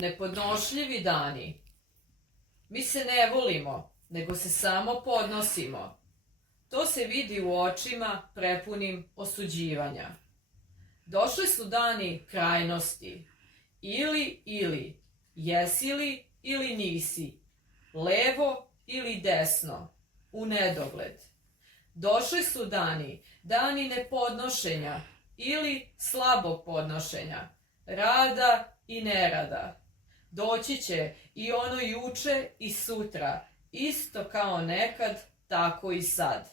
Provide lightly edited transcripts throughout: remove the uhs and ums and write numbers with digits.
Nepodnošljivi dani. Mi se ne volimo, nego se samo podnosimo. To se vidi u očima prepunim osuđivanja. Došli su dani krajnosti. Ili, jesi li ili nisi, levo ili desno, u nedogled. Došli su dani nepodnošenja ili slabog podnošenja, rada i nerada. Doći će i ono juče i sutra, isto kao nekad, tako i sad.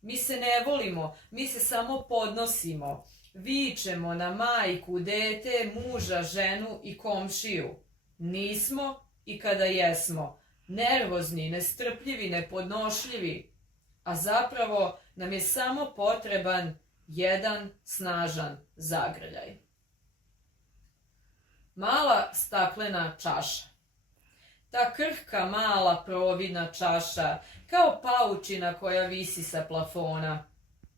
Mi se ne volimo, mi se samo podnosimo, vičemo na majku, dete, muža, ženu i komšiju. Nismo i kada jesmo, nervozni, nestrpljivi, nepodnošljivi, a zapravo nam je samo potreban jedan snažan zagrljaj. Mala staklena čaša. Ta krhka, mala, providna čaša, kao paučina koja visi sa plafona.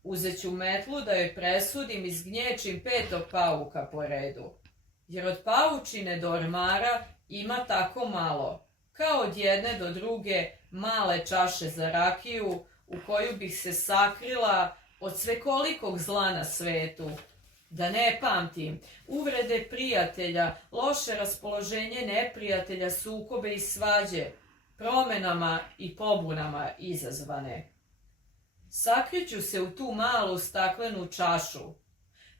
Uzet ću metlu da joj presudim i zgnječim 5. pauka po redu. Jer od paučine do ormara ima tako malo, kao od jedne do druge male čaše za rakiju u koju bih se sakrila od svekolikog zla na svetu. Da ne pamtim uvrede prijatelja, loše raspoloženje neprijatelja, sukobe i svađe, promenama i pobunama izazvane. Sakriću se u tu malu staklenu čašu.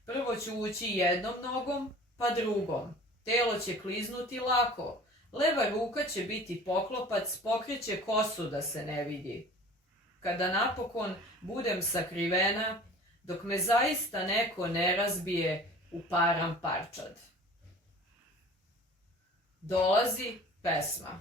Prvo ću ući jednom nogom, pa drugom. Telo će kliznuti lako. Leva ruka će biti poklopac, pokreće kosu da se ne vidi. Kada napokon budem sakrivena, dok me zaista neko ne razbije u param parčad. Dolazi pesma.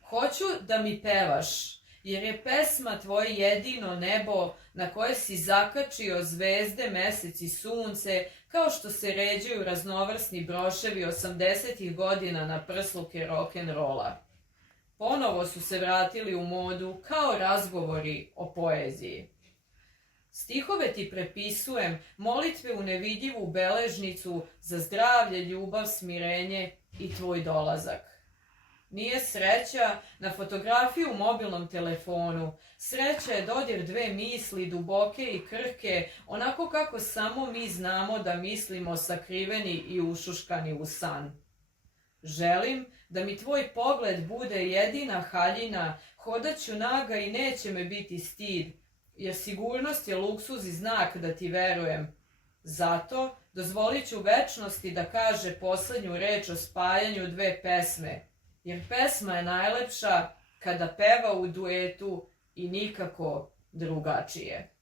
Hoću da mi pevaš, jer je pesma tvoje jedino nebo na koje si zakačio zvezde, mesec i sunce, kao što se ređaju raznovrsni broševi 80-ih godina na prsluke rock'n'rolla. Ponovo su se vratili u modu kao razgovori o poeziji. Stihove ti prepisujem, molitve u nevidljivu beležnicu za zdravlje, ljubav, smirenje i tvoj dolazak. Nije sreća na fotografiju u mobilnom telefonu. Sreća je dodir dve misli, duboke i krhke, onako kako samo mi znamo da mislimo, sakriveni i ušuškani u san. Želim da mi tvoj pogled bude jedina haljina, hodaću naga i neće me biti stid, jer sigurnost je luksuz i znak da ti verujem. Zato dozvolit ću večnosti da kaže poslednju reč o spajanju dve pesme, jer pesma je najlepša kada peva u duetu i nikako drugačije.